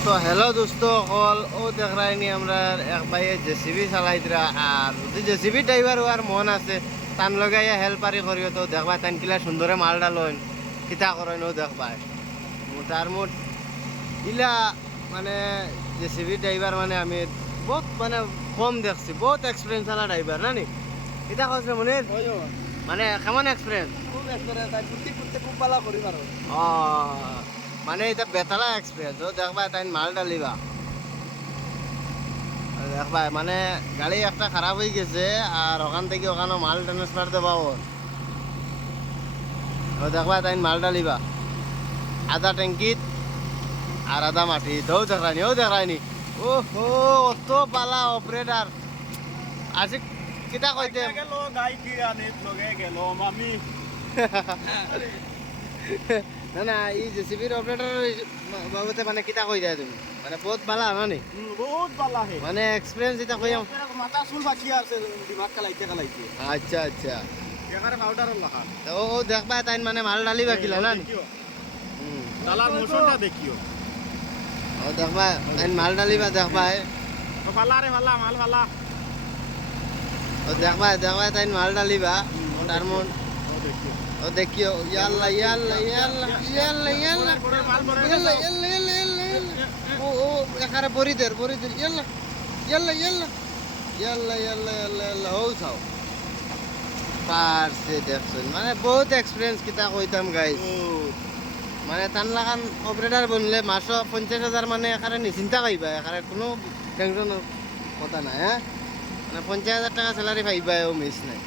तो हेलो दोस्तों कल ओ देख रहा नहीं हमरा एक भाई जेसीबी चलाई दिरा और যদি जेसीबी ড্রাইভার হওয়ার মন আছে তান লগে হেল্পারি করিও তো দেখবা তান কিলা সুন্দরে মালডা লইন কিতা করেন ও দেখবা মোটার মোট ইলা মানে जेसीबी ড্রাইভার মানে আমি বহুত মানে কম দেখছি বহুত এক্সপিরিয়েন্স আলা ড্রাইভার না নি কিতা কইছে মনে মানে কেমন এক্সপিরিয়েন্স খুব এক্সপিরিয়েন্স তাই ফুটি ফুটতে খুব পালা করি পারো মানে এটা বেতালা এক্সপিরিয়েন্স ও দেখবা তাই মাল ডালিবা দেখবা মানে গাড়ি একটা খারাপ হয়ে গেছে আর ওখান থেকে ওখানে মাল ট্রান্সফার দেবা ও দেখবা তাই মাল ডালিবা আধা ট্যাঙ্কিত আর আধা মাটি তো দেখায়নি ও দেখায়নি ও হো অত পালা অপারেটার আজি কিতা কইতে গেল গাই কি আনে লগে গেল মামি না না এই জেসিবির অপারেটর বাবুতে মানে কিতা কই যায় তুমি মানে বহুত ভালো না নি বহুত বালা হে মানে এক্সপেরিয়েন্স যেটা কই মাথা চুল বাকি আছে দিমাগ কালাইতে কালাইতে আচ্ছা আচ্ছা এখানে পাউডার লাখা তো ও দেখবা তাই মানে মাল ডালি বাকিলা না নি ডালার মোশনটা দেখিও ও দেখবা তাই মাল ডালিবা দেখবা তো পালা রে পালা মাল পালা ও দেখবা দেখবা তাই মাল ডালিবা তার মন ও দেখিও ও দেখিও ইয়াল্লা ইয়াল্লা ইয়াল্লা ইয়াল্লা ইয়াল্লা মাল বড় ইয়াল্লা ইয়াল্লা ইয়াল্লা ইয়াল্লা ও ও এখানে বরিদের ইয়াল্লা ইয়াল্লা ইয়াল্লা ইয়াল্লা ইয়াল্লা ইয়াল্লা ইয়াল্লা ও চাও পারছে দেখছেন মানে বহুত এক্সপিরিয়েন্স কিতা কইতাম গাইস মানে তান লাগান অপারেটর বনলে মাসও 50,000 মানে এখানে নিশ্চিন্তা পাইবা এখানে কোনো টেনশনের কথা নাই হ্যাঁ মানে 50,000 টাকা স্যালারি পাইবা ও মিস নাই